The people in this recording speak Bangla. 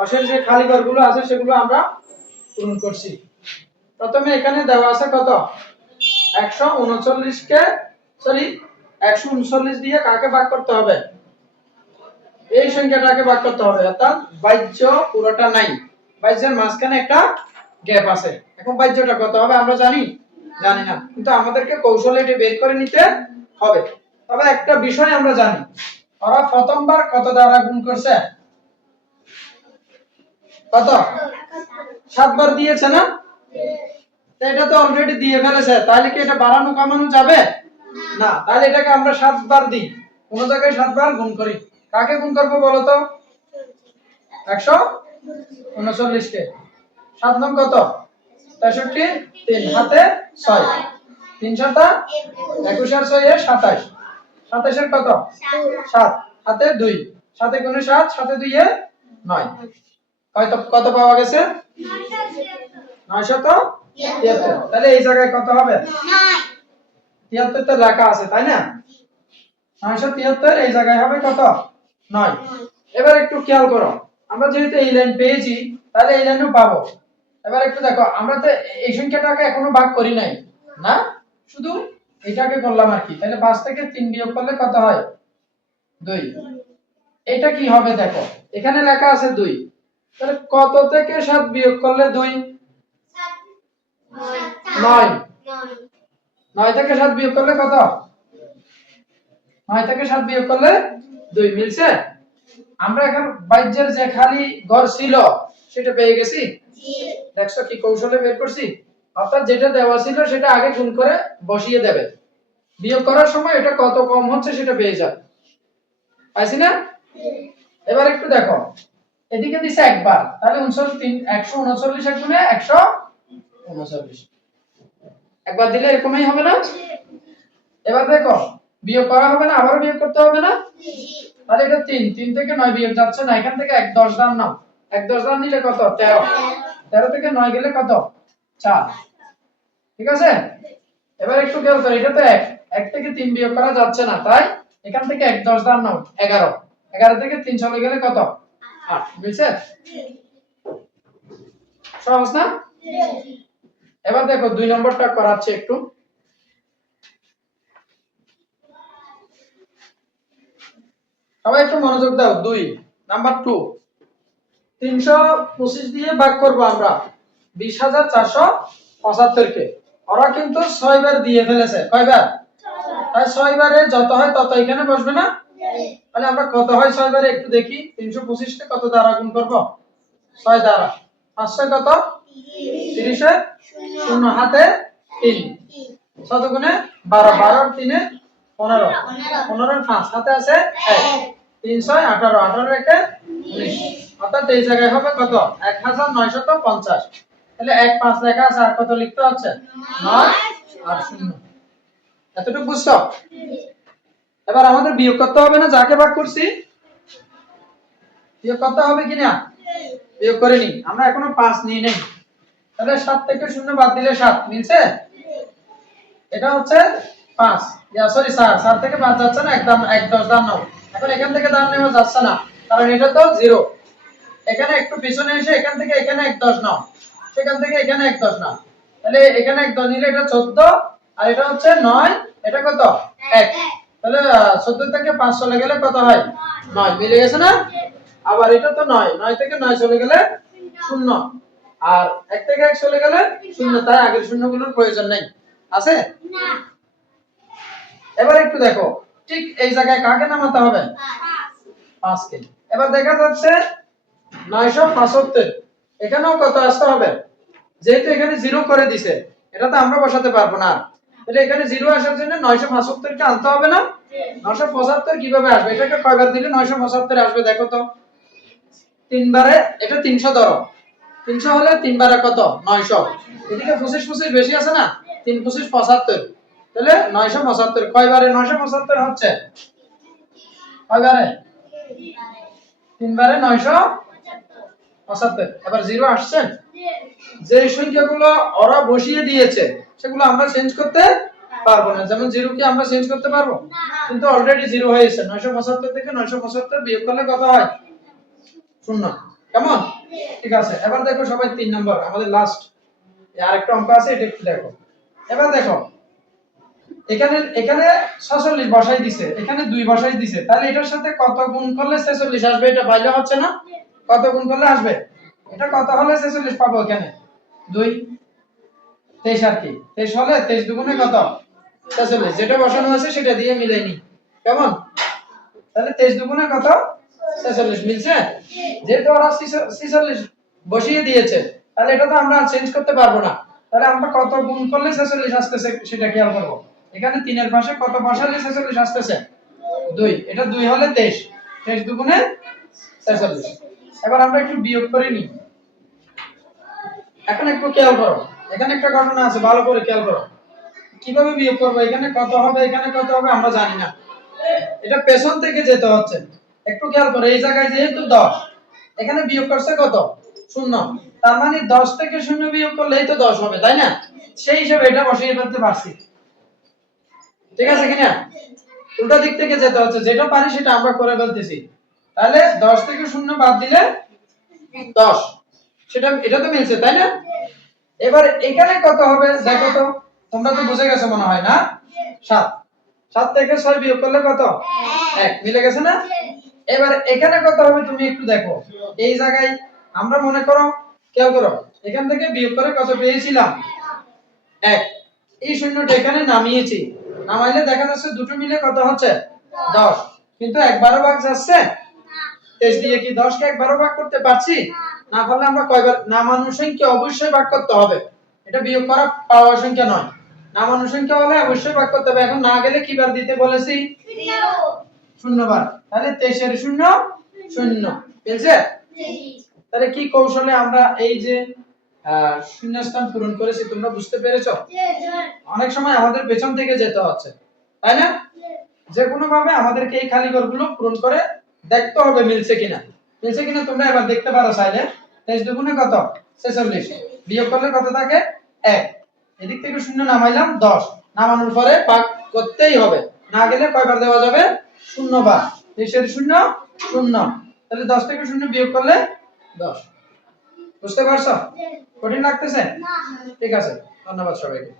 10 যে খালি ঘরগুলো আছে সেগুলো আমরা পূরণ করছি। প্রথমে এখানে দেওয়া আছে কত 139 কে 139 দিয়ে কাকে ভাগ করতে হবে, এই সংখ্যাটাকে ভাগ করতে হবে, অর্থাৎ বাহ্য পুরোটা নাই, বাহ্যের মাঝখানে একটা গ্যাপ আছে। এখন বাহ্যটা কত হবে আমরা জানি না, কিন্তু আমাদেরকে কৌশলে এটা বের করে নিতে হবে। তবে একটা বিষয় আমরা জানি, ওরা প্রথমবার কত দ্বারা গুণ করছে, কত 7 বার দিয়েছে না, তো এটা তো অলরেডি দিয়ে ফেলেছে, তাহলে কি এটা বাড়ানো কমানো যাবে না, তাহলে এটাকে আমরা 7 বার দিই, কোন জায়গায় 7 বার গুণ করি। কাকে গুণ করব বলো তো, 139 কে 7 নং কত 63, 3 হাতে 6, 3 7 21 আর 6 এ 27, 27 এর কত 7 হাতে 2, 7 গুণে 7, 7 2 এ 9, কত পাওয়া গেছে 973। তাহলে এই জায়গায় কত হবে 73 তে লেখা আছে তাই না, 973 এই জায়গায় হবে কত 9। এবার একটু খেয়াল করো, আমরা যেহেতু এই লাইন পেয়েছি তাহলে এই লাইনও পাবো। এবার একটু দেখো, আমরা তো এই সংখ্যাটাকে এখনো ভাগ করি নাই না, শুধু এটাকে করলাম আর কি। তাহলে 5 থেকে 3 বিয়োগ করলে কত হয় 2। এটা কি হবে দেখো, এখানে লেখা আছে 2, তাহলে কত থেকে 7 বিয়োগ করলে 2, 9, 9 থেকে 7 বিয়োগ করলে কত, 9 থেকে 7 বিয়োগ করলে 2 মিলছে। আমরা এখন বাইজের যে খালি ঘর ছিল সেটা পেয়ে গেছি, দেখছো কি কৌশলে বের করছি, অর্থাৎ যেটা দেওয়া ছিল সেটা আগে গুণ করে বসিয়ে দেবে, বিয়োগ করার সময় এটা কত কম হচ্ছে সেটা পেয়ে যাবে, পাইছি না। এবার একটু দেখো, এদিকে দিছে একবার, তাহলে 139 এক গুণে 139, একবার দিলে এরকমই হবে না। এবার দেখো বিয়োগ করা হবে না, আবারও বিয়োগ করতে হবে না, তাহলে এটা 3 থেকে 9 বিয়োগ যাচ্ছে না, এখান থেকে 1 10 দান নাও, 1 10 দান নিলে কত 13, 13 থেকে 9 গেলে কত 4, ঠিক আছে। এবার একটু খেয়াল করো, এটা তো 1 থেকে 3 বিয়োগ করা যাচ্ছে না, তাই এখান থেকে 1 10 দান নাও 11, 11 থেকে 3 চলে গেলে কত 8, বুঝছে সহজ না। এবার দেখো 2 নম্বরটা করাচ্ছি একটু, সবাই একটু মনোযোগ দাও। 2 নাম্বার 2, 325 দিয়ে ভাগ করব আমরা 20475 কে, ওরা কিন্তু 6 বার দিয়ে ফেলেছে, কয়বার, তাই 6 বারে যত হয় তত এখানে বসবে না, তাহলে আমরা কত হয় 6 বারে একটু দেখি, 325 কে কত দ্বারা গুণ করব 6 দ্বারা, 500 কত 30 এর 0 হাতে 3, 7 গুণে 12, 12 আর 3 এ 15, 15 এর 5 হাতে আছে 1, 3 6 18, 18 একে 19, অর্থাৎ এই জায়গায় হবে কত 1950। তাহলে 1 5 লেখা আছে, আর কত লিখতে হচ্ছে 9 আর 0, এতটুকু বুঝছো। এবার আমাদের বিয়োগ করতে হবে না, যাকে ভাগ করছি বিয়োগ করতে হবে কিনা, বিয়োগ করে নি, আমরা এখনো 5 নিয়ে নেই, তাহলে 7 থেকে 0 বাদ দিলে 7 মিলছে, এটা হচ্ছে 5, সরি 4 থেকে 5 যাচ্ছে না, একদম 1 10 দান নাও, এখন এখান থেকে দান নেওয়া যাচ্ছে না কারণ এটা তো 0, এখানে একটু পিছনে এসে এখান থেকে এখানে 1 10 নাও, সেখান থেকে এখানে 1 10 নাও, তাহলে এখানে 1 10 নিলে এটা 14, আর এটা হচ্ছে 9, এটা কত 1, তাহলে 14 থেকে 5 চলে গেলে কত হয় 9, মিলে গেছে না। আবার এটা তো 9, 9 থেকে 9 চলে গেলে 0, আর 1 থেকে 1 চলে গেলে 0, তাই আগের শূন্যগুলোর প্রয়োজন নেই, আছে না। এবার একটু দেখো, ঠিক এই জায়গায় কাকে নামাতে হবে 5 কে। এবার দেখা যাচ্ছে 975, এখানেও কত আসতে হবে, যেহেতু এখানে 0 করে দিয়েছে এটা তো আমরা বসাতে পারবো না, তাহলে এখানে 0 আসার জন্য 975 কে আনতে হবে না। 975 কিভাবে আসবে, এটাকে কয়বার দিলে 975 আসবে দেখো তো, 3 বারে, এটা 300 ধরো, 300 হলে 3 বারে কত 900, এদিকে 25 25 বেশি আছে না, 3 25 75, তাহলে 975 কয়বারে 975 হচ্ছে, কয়বারে 3 বারে 975। এবার 0 আসছে, যে সংখ্যাগুলো ওরা বসিয়ে দিয়েছে সেগুলো আমরা চেঞ্জ করতে পারবো না, যেমন 0 কে আমরা চেঞ্জ করতে পারবো, কিন্তু অলরেডি 0 হয়েছে, 975 থেকে 975 বিয়োগ করলে কত হয় 0, কেমন? ঠিক আছে, এবার দেখো সবাই 3 নম্বর আমাদের লাস্ট আরেকটা অঙ্ক আছে, এটা একটু দেখো। এবার দেখো এখানে এখানে 46 বসাই দিছে, এখানে 2 বসাই দিছে, তাহলে এটার সাথে কত গুণ করলে 46 আসবে? এটা বাইলে হচ্ছে না? কত গুণ করলে আসবে? এটা কত হলে 46 পাবো? এখানে 2 23 আর কি 23 হলে 23 দুগুণে কত? 46। যেটা বসানো আছে সেটা দিয়ে মিলাই নি। কেমন? তাহলে 23 দুগুণে কত? 46 মিলছে? যেহেতু ওরা 46 বসিয়ে দিয়েছে, তাহলে এটা তো আমরা চেঞ্জ করতে পারবো না। তাহলে আমরা কত গুণ করলে 46 আসতেছে সেটা খেয়াল করব। এখানে 3 এর পাশে কত বসালে 46 আসতেছে? 2। এটা 2 হলে 23, 23 দুগুণে 46। এবার আমরা একটু বিয়োগ করে নিই। এখন একটু খেয়াল করো, এখানে একটা ঘটনা আছে, ভালো করে খেয়াল করো। কিভাবে বিয়োগ করব? এখানে কত হবে, এখানে কত হবে আমরা জানি না, এটা পেছন থেকে যেতে হচ্ছে। একটু খেয়াল করো, এই জায়গায় যেহেতু 10, এখানে বিয়োগ করছে কত? 0। তার মানে 10 থেকে 0 বিয়োগ করলেই তো 10 হবে, তাই না? সেই হিসাবে এটা বসিয়ে ফেলতে পারছি। ঠিক আছে কিনা? উল্টা দিক থেকে যেতে হচ্ছে, যেটা পারি সেটা আমরা করে ফেলতেছি। তাহলে 10 থেকে 0 বাদ দিলে 10, সেটা এটা তো মিলছে, তাই না? এবার এখানে কত হবে দেখো তো, তোমরা তো বুঝে গেছো মনে হয় না? 7। 7 থেকে 6 বিয়োগ করলে কত? 1। মিলে গেছে না? এবার এখানে কত হবে তুমি একটু দেখো। এই জায়গায় আমরা মনে করো, খেয়াল করো, এখান থেকে বিয়োগ করে কত পেয়েছিলাম? 1। এই শূন্যটা এখানে নামিয়েছি, নামাইলে দেখা যাচ্ছে দুটো মিলে কত হচ্ছে? 10। কিন্তু 1/12 ভাগ যাচ্ছে, 23 দিয়ে কি 10 কে 1/12 ভাগ করতে পারছি? না পারলে আমরা কয়বার? নামানুর সংখ্যা অবশ্যই ভাগ করতে হবে, এটা বিয়োগ করা পাওয়ার সংখ্যা নয়। নামানুর সংখ্যা হলে অবশ্যই ভাগ করতে হবে। এখন না গেলে কি বার দিতে বলেছি? 0 বার। তাহলে 23 এর 0 0 বুঝছে? তাহলে কি কৌশলে আমরা এই যে শূন্যস্থান পূরণ করেছি তোমরা বুঝতে পেরেছো? অনেক সময় আমাদের পেছন থেকে যেতে হচ্ছে, তাই না? যে কোনো ভাবে আমাদেরকে এই খালি ঘরগুলো পূরণ করে দেখতে হবে মিলছে কিনা। মিলছে কিনা তোমরা এবার দেখতে পারো চাইলে। 23 দুগুণে কত? 46। বিয়োগ করলে কত থাকে? 1। এদিক থেকে 0 নামাইলাম, 10। নামানোর পরে ভাগ করতেই হবে, না গেলে কয়বার দেওয়া যাবে? 0 বার। 23 এর 0 0। তাহলে 10 থেকে 0 বিয়োগ করলে 10। বুঝতে পারছো? কঠিন লাগতেছে? ঠিক আছে, ধন্যবাদ সবাইকে।